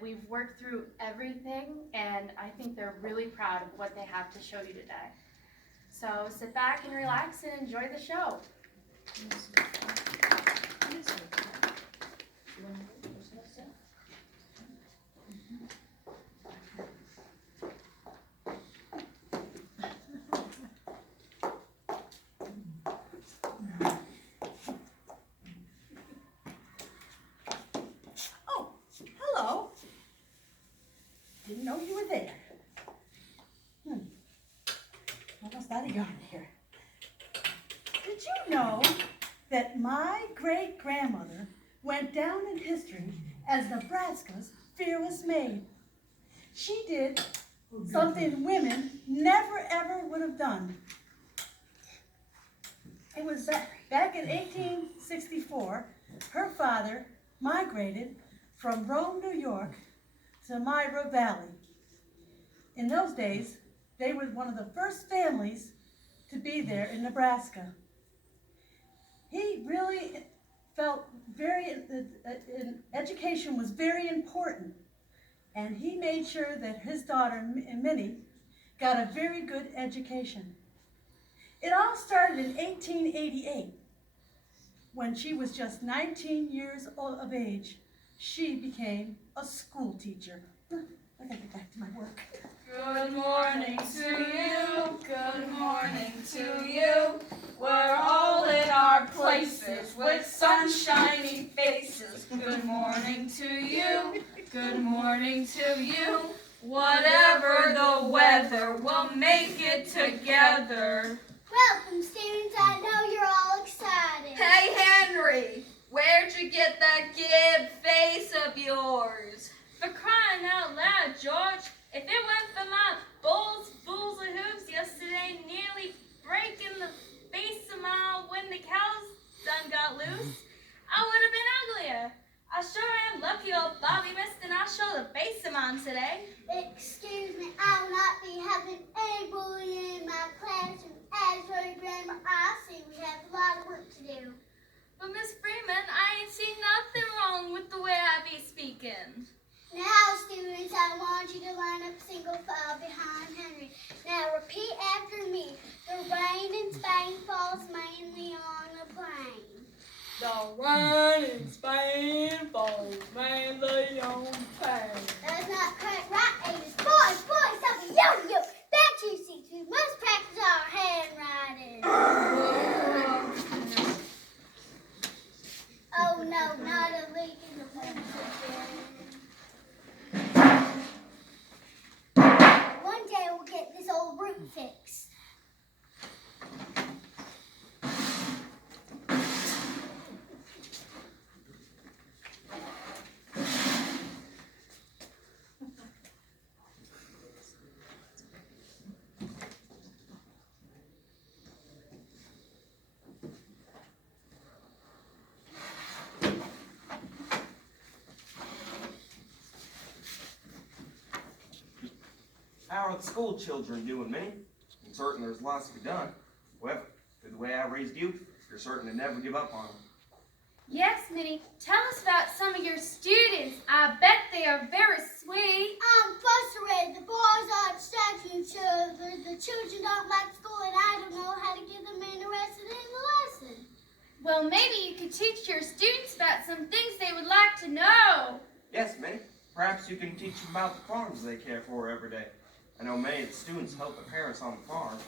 We've worked through everything, and I think they're really proud of what they have to show you today. So sit back and relax and enjoy the show. Oh, hello. Didn't know you were there. Almost out of yarn here. Did you know that my great-grandmother went down in history as Nebraska's fearless maid? She did something women never ever would have done. It was back in 1864, her father migrated from Rome, New York to Myra Valley. In those days, they were one of the first families to be there in Nebraska. He really felt education was very important, and he made sure that his daughter, Minnie, got a very good education. It all started in 1888, when she was just 19 years of age. She became a school teacher. I gotta get back to my work. Good morning to you, good morning to you. We're all in our places with sunshiny faces. Good morning to you, good morning to you. Whatever the weather, we'll make it together. Welcome, students. I know you're all excited. Hey, Henry, where'd you get that glib face of yours? For crying out loud, George, if it weren't for my bulls of hooves yesterday nearly breaking the face of my when the cows done got loose, I would have been uglier. I sure am lucky old Bobby missed and I show the base of mine today. Excuse me, I will not be having any bullying in my classroom. As for your grammar, I see we have a lot of work to do. But Miss Freeman, I ain't seen nothing wrong with the way I be speaking. Now, students, I want you to line up single file behind Henry. Now, repeat after me. The rain in Spain falls mainly on the plain. The rain in Spain falls mainly on plain. That's not correct, right? Ages. Boys, stop it. Yo. Back to your seats. We must practice our handwriting. Oh, no, not a leak in the pencil again. One day we'll get this old root fixed. How are the school children doing, Minnie? I'm certain there's lots to be done. However, through the way I raised you, you're certain to never give up on them. Yes, Minnie, tell us about some of your students. I bet they are very sweet. I'm frustrated. The boys are distracting each other. The children don't like school, and I don't know how to get them interested in the lesson. Well, maybe you could teach your students about some things they would like to know. Yes, Minnie. Perhaps you can teach them about the farms they care for every day. I know many of the students help their parents on the farm.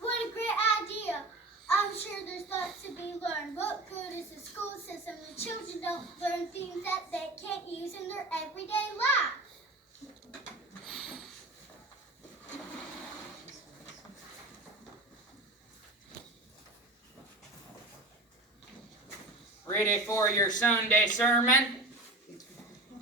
What a great idea. I'm sure there's lots to be learned. What good is the school system if the children don't learn things that they can't use in their everyday life? Ready for your Sunday sermon?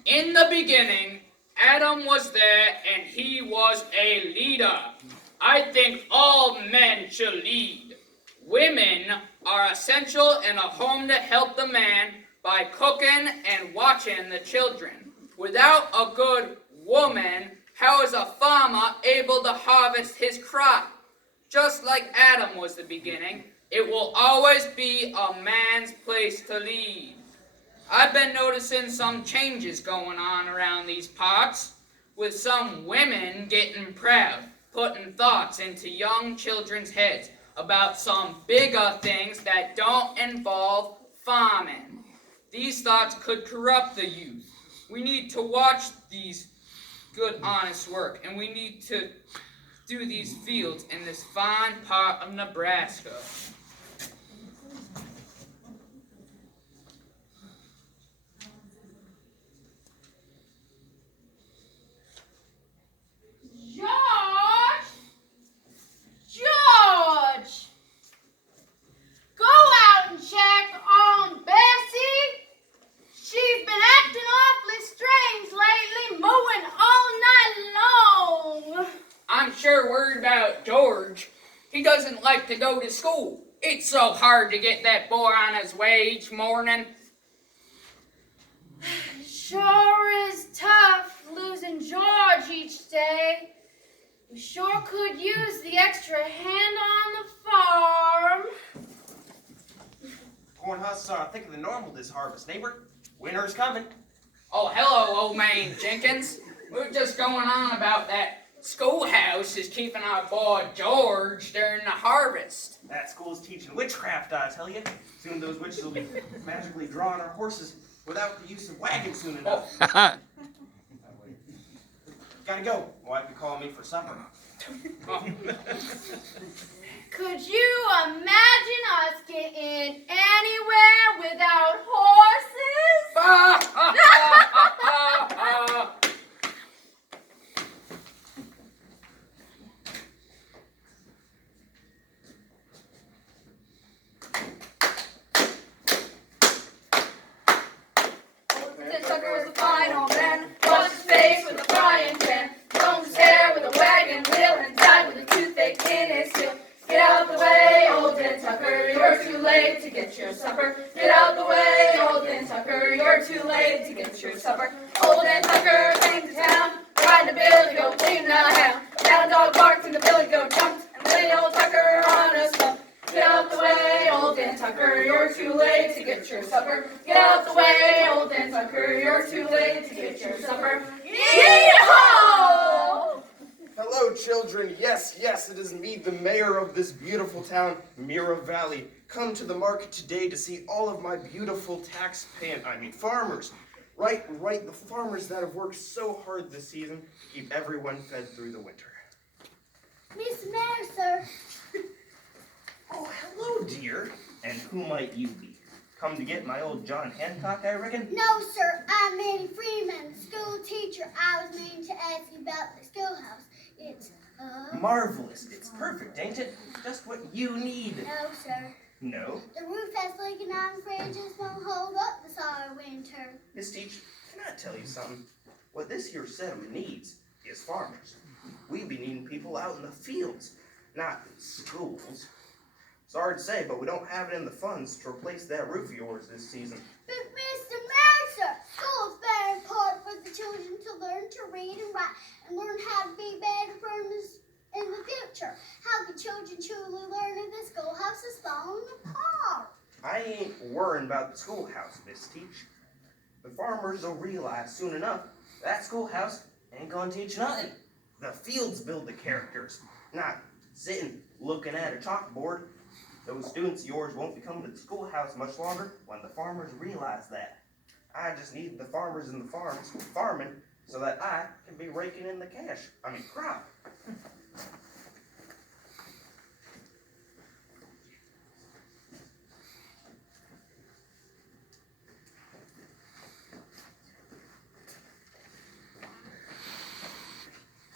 In the beginning, Adam was there and he was a leader. I think all men should lead. Women are essential in a home to help the man by cooking and watching the children. Without a good woman, how is a farmer able to harvest his crop? Just like Adam was the beginning, it will always be a man's place to lead. I've been noticing some changes going on around these parts, with some women getting proud, putting thoughts into young children's heads about some bigger things that don't involve farming. These thoughts could corrupt the youth. We need to watch these good, honest work, and we need to do these fields in this fine part of Nebraska. George! Go out and check on Bessie. She's been acting awfully strange lately, mowing all night long. I'm sure worried about George. He doesn't like to go to school. It's so hard to get that boy on his way each morning. Sure is tough losing George each day. We sure could use the extra hand on the farm. Corn husks are thicker than normal this harvest, neighbor. Winter's coming. Oh, hello, old man Jenkins. We're just going on about that schoolhouse is keeping our boy George during the harvest. That school's teaching witchcraft, I tell you. Soon those witches will be magically drawing our horses without the use of wagons soon enough. Gotta go. Wife will call me for supper. Could you imagine us getting anywhere without horses? Tucker's a fine old man. Wash his face with a frying pan. Combs his hair with a wagon wheel and died with a toothache in his heel. Get out the way, old Dan Tucker, you're too late to get your supper. Get out the way, old Dan Tucker, you're too late to get your supper. Old Dan Tucker came to town, riding a billy goat, leading a hound. Down a dog barked and the billy goat jumped, and laid old Tucker on a stump. Get out the way, old Dan Tucker, you're too late to get your supper. Get out the way, old Dan Tucker, you're too late to get your supper. Yee-haw! Hello, children. Yes, it is me, the mayor of this beautiful town, Mira Valley. Come to the market today to see all of my beautiful farmers. Right, the farmers that have worked so hard this season to keep everyone fed through the winter. Mr. Mayor, sir. Oh, hello, dear. And who might you be? Come to get my old John Hancock, I reckon? No, sir. I'm Manny Freeman, the school teacher. I was meaning to ask you about the schoolhouse. It's, Marvelous. It's perfect, ain't it? Just what you need. No, sir. No? The roof has leaking and I'm afraid it just won't hold up this hard winter. Miss Teach, can I tell you something? What this here settlement needs is farmers. We be needing people out in the fields, not in schools. Sorry to say, but we don't have it in the funds to replace that roof of yours this season. But Mr. Mayor, sir, school's very important for the children to learn to read and write and learn how to be better farmers in the future. How can children truly learn if the schoolhouse is falling apart? I ain't worrying about the schoolhouse, Miss Teach. The farmers will realize soon enough that schoolhouse ain't gonna teach nothing. The fields build the characters, not sitting looking at a chalkboard. Those students of yours won't be coming to the schoolhouse much longer when the farmers realize that. I just need the farmers in the farms farming so that I can be raking in the crop.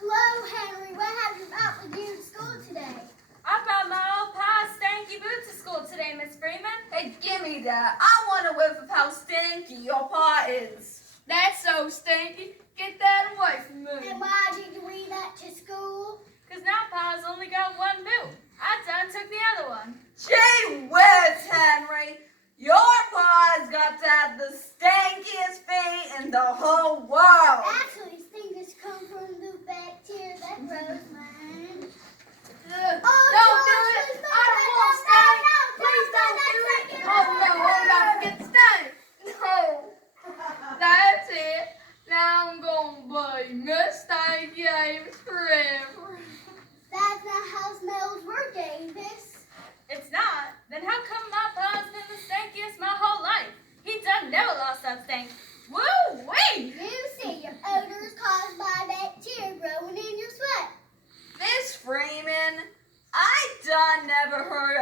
Hello, Henry. What have you brought with you to school today? I brought my old pa's stanky boot to school today, Miss Freeman. Hey, gimme that. I want to whiff of how stinky your pa is. That's so stinky. Get that away from me. And why did you bring that to school? 'Cause now pa's only got one boot. I done took the other one. Gee whiz, Henry. Your pa's got to have the stankiest feet in the whole world. Actually, stingers come from the bacteria that grows mine. Don't do it. I don't want to stay. Please don't do it. Oh no, I'm about to get stung. No. famous. Thank you, Avis, forever. That's not how smells work, Avis. It's not. Then how come my pa's been the stankiest my whole life? He done never lost that stank. Woo-wee! You see, your odor is caused by bacteria growing in your sweat. Miss Freeman, I done never heard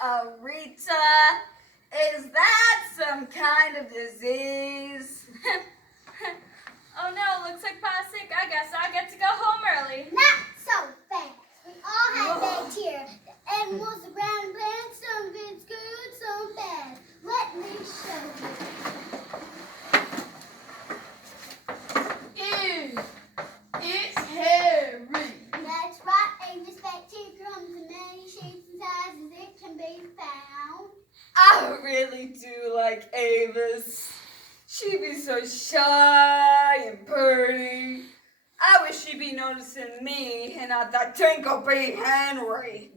of Rita. Is that some kind of disease? Oh no, looks like pa's sick. I guess I get to go home early. Not so fast. We all have bacteria. The animals around plants, some of it's good, some bad. Let me show you. Ew, it's hairy. That's right, Avis. Bacteria comes in many shapes and sizes. It can be found. I really do like Avis. She be so shy and pretty. I wish she'd be noticing me and not that Tinklebee Henry.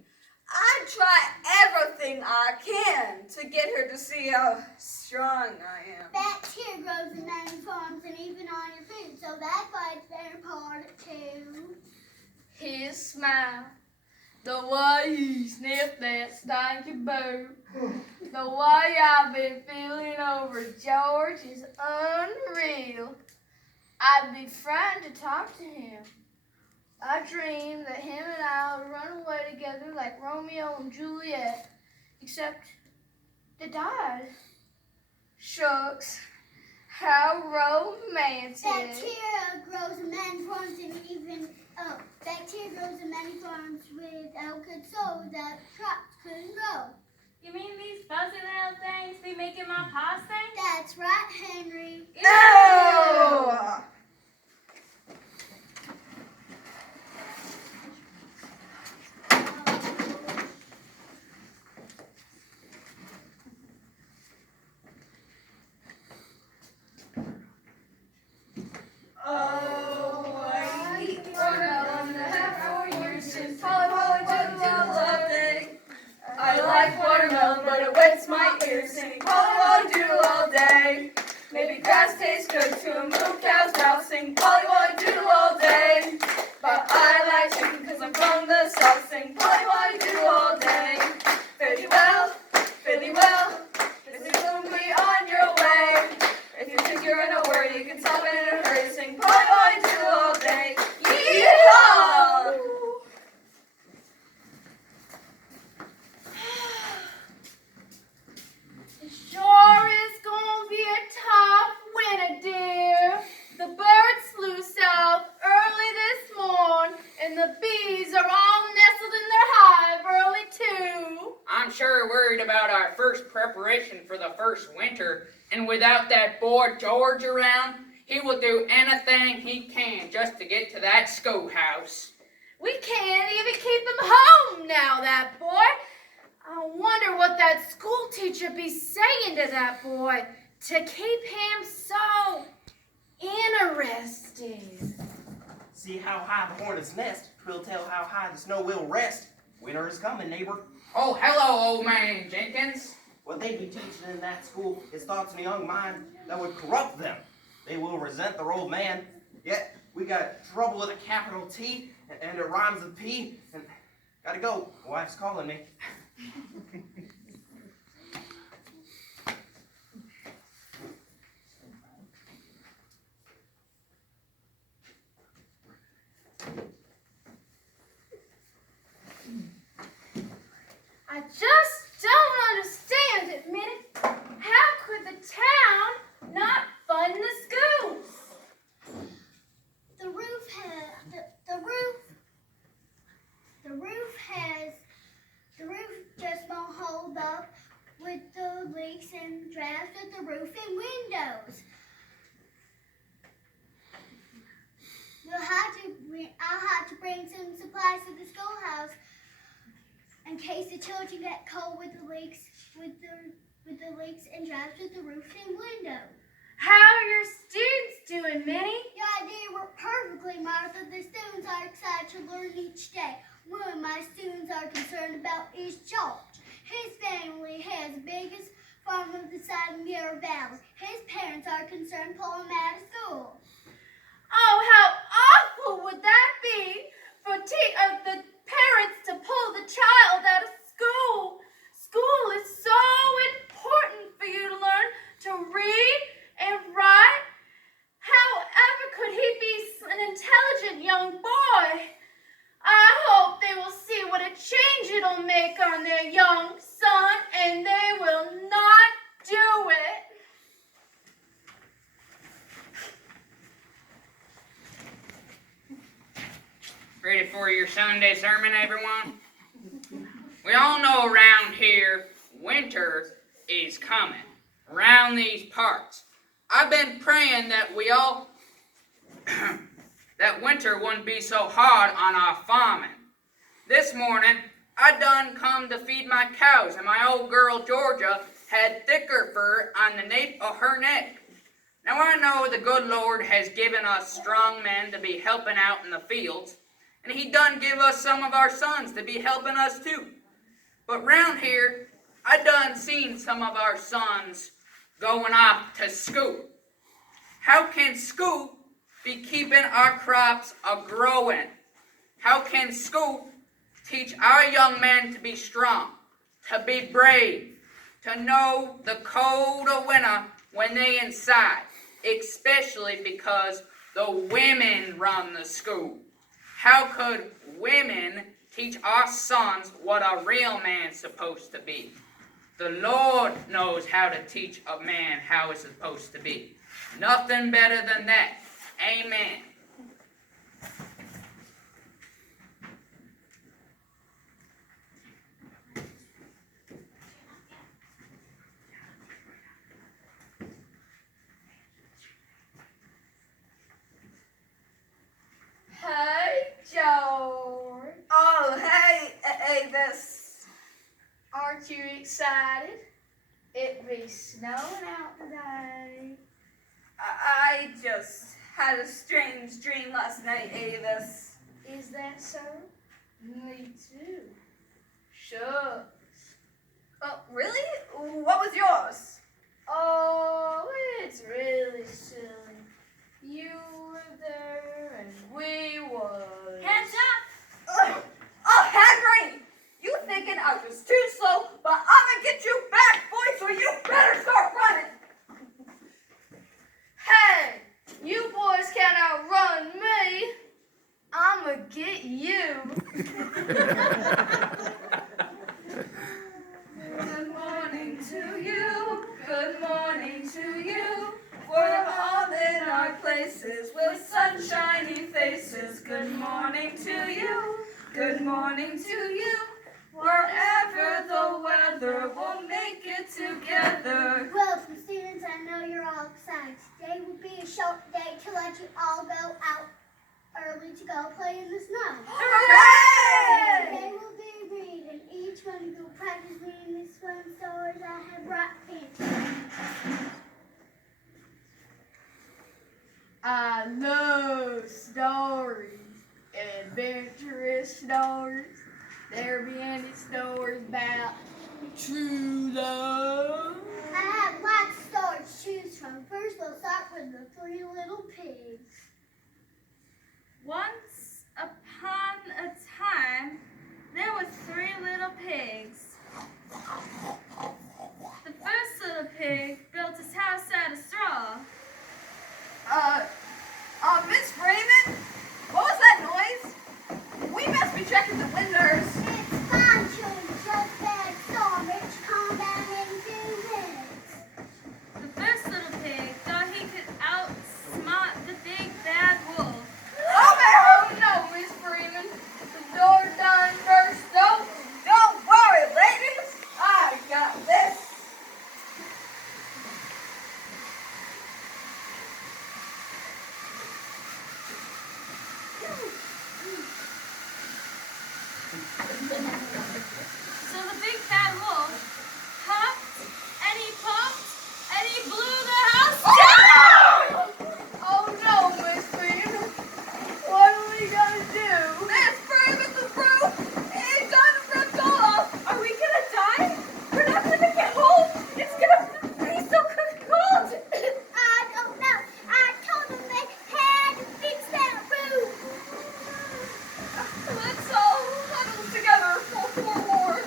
I try everything I can to get her to see how strong I am. Bacteria grows in many forms and even on your food, so that's why it's very important too. His smile, the way he sniffed that stinky boot, the way I've been feeling over George is unreal. I'd be frightened to talk to him. I dreamed that him and I would run away together like Romeo and Juliet, except they died. Shucks, how romantic. Bacteria grows in many forms and even bacteria grows in many forms without good soil that crops couldn't grow. You mean these fuzzy little things be making my pa stink? That's right, Henry. No! I like watermelon, but it wets my ears, singing Polly Doodle all day. Maybe grass tastes good to a moo cow's mouth, sing Polly Doodle all day. But I like chicken 'cause I'm from the south, sing Polly Doodle all day. Fairly well, this is gonna be on your way. If you think you're in a worry, you can stop it in a hurry, sing Polly Doodle all day. Yeehaw! Sure is gonna be a tough winter, dear. The birds flew south early this morn, and the bees are all nestled in their hive early too. I'm sure worried about our first preparation for the first winter, and without that boy George around, he will do anything he can just to get to that schoolhouse. We can't even keep him home now, that boy. I wonder what that school teacher be saying to that boy to keep him so interested. See how high the hornet's nest, 'twill tell how high the snow will rest. Winter is coming, neighbor. Oh, hello, old man Jenkins. What they be teaching in that school is thoughts in the young mind that would corrupt them. They will resent their old man. Yet we got trouble with a capital T, and it rhymes with P. And gotta go. My wife's calling me. I just don't understand it, Minnie. How could the town not fund the schools? The roof just won't hold up with the leaks and drafts at the roof and windows. I'll have to bring some supplies to the schoolhouse in case the children get cold with the leaks and drafts at the roof and windows. How are your students doing, Minnie? Yeah, they were perfectly, Martha. The students are excited to learn each day. One of my students are concerned about is George. His family has the biggest farm of the side of Mirror Valley. His parents are concerned pulling him out of school. Oh, intelligent young boy. I hope they will see what a change it'll make on their young son, and they will not do it. Ready for your Sunday sermon, everyone? We all know around here, winter is coming. Around these parts. I've been praying that we all, that winter wouldn't be so hard on our farming. This morning, I done come to feed my cows, and my old girl Georgia had thicker fur on the nape of her neck. Now I know the good Lord has given us strong men to be helping out in the fields, and he done give us some of our sons to be helping us too. But round here, I done seen some of our sons going off to school. How can school be keeping our crops a-growing? How can school teach our young men to be strong, to be brave, to know the cold of winter when they inside, especially because the women run the school? How could women teach our sons what a real man's supposed to be? The Lord knows how to teach a man how it's supposed to be. Nothing better than that. Amen. Hey, George. Oh, hey, Avis. Aren't you excited? It be snowing out today. I just had a strange dream last night, Avis. Is that so? Me too. Sure. Oh, really? What was yours? Oh, it's really silly. You were there and we was. Hands up! Oh, Henry! You thinking I was too slow, but I'm gonna get you back, boy, so you better start running! Hey, you boys can't outrun me. I'ma get you. Good morning to you, good morning to you. We're all in our places with sunshiny faces. Good morning to you, good morning to you. Wherever the weather, we'll make it together. Welcome, students. I know you're all excited. Today will be a short day to let you all go out early to go play in the snow. Hooray! Today will be reading. Each one of you will practice reading these fun stories I have brought in. I love stories, adventurous stories. There be any stories about true love. I have lots of stories to choose from. First, we'll start with the Three Little Pigs. Once upon a time, there were 3 little pigs. The first little pig built his house out of straw. Miss Raymond? What was that noise? We must be checking the windows. It's fine, children. Just bad storm. It's calm down in 2 minutes. The first little pig thought he could outsmart the big bad wolf. Oh no, Miss Freeman. The door done burst open. Don't worry, ladies. I got this. So the big bad wolf huffed and he puffed and he blew the house down! Oh no, Miss Freeman. What are we gonna do? Miss Raymond, the roof is done ripped off. Are we gonna die? We're not gonna get home. It's gonna be so cold. I don't know. I told them they had to fix that roof. Let's all huddle together for 4 more.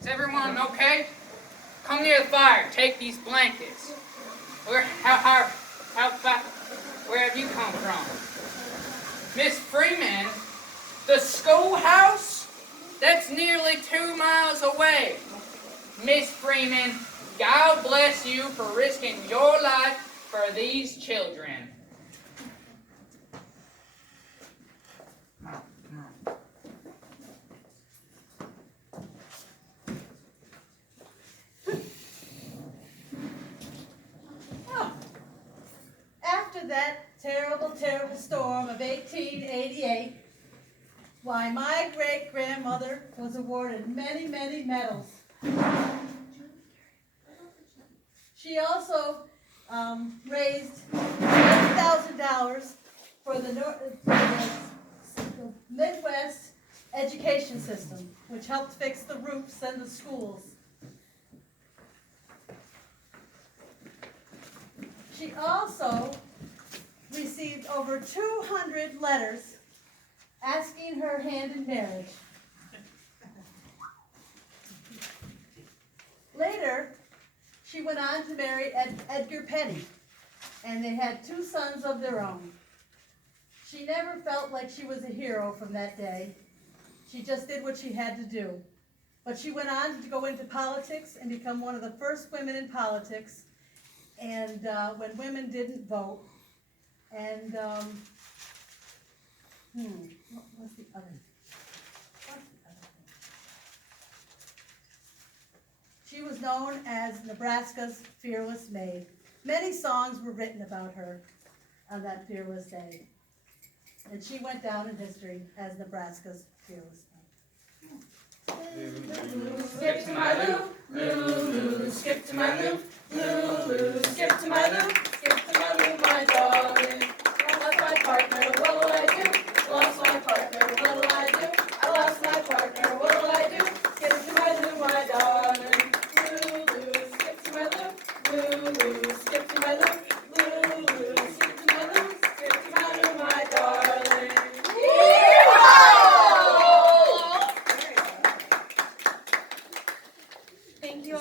Is everyone okay? Come near the fire. Take these blankets. Where have you come from? Miss Freeman, the schoolhouse? That's nearly 2 miles away. Miss Freeman, God bless you for risking your life for these children. After that terrible, terrible storm of 1888, why, my great-grandmother was awarded many, many medals. She also raised $11,000 for the Midwest education system, which helped fix the roofs and the schools. She also received over 200 letters asking her hand in marriage. Later, she went on to marry Edgar Penny, and they had 2 sons of their own. She never felt like she was a hero from that day. She just did what she had to do. But she went on to go into politics and become one of the first women in politics, and when women didn't vote. And what was the other thing? She was known as Nebraska's Fearless Maid. Many songs were written about her on that fearless day. And she went down in history as Nebraska's Fearless Maid. Skip to my loop, Lulu, skip to my loop, Lulu, skip to my loop, skip to my loop, my darling. Lost my partner, what will I do? Lost my partner, what will I do? I lost my partner, what will I do? Skip to my loop, my darling. Lulu, skip to my loop, Lulu, skip to my loop, Lulu, skip to my loop, skip to my loop, my darling. Thank you.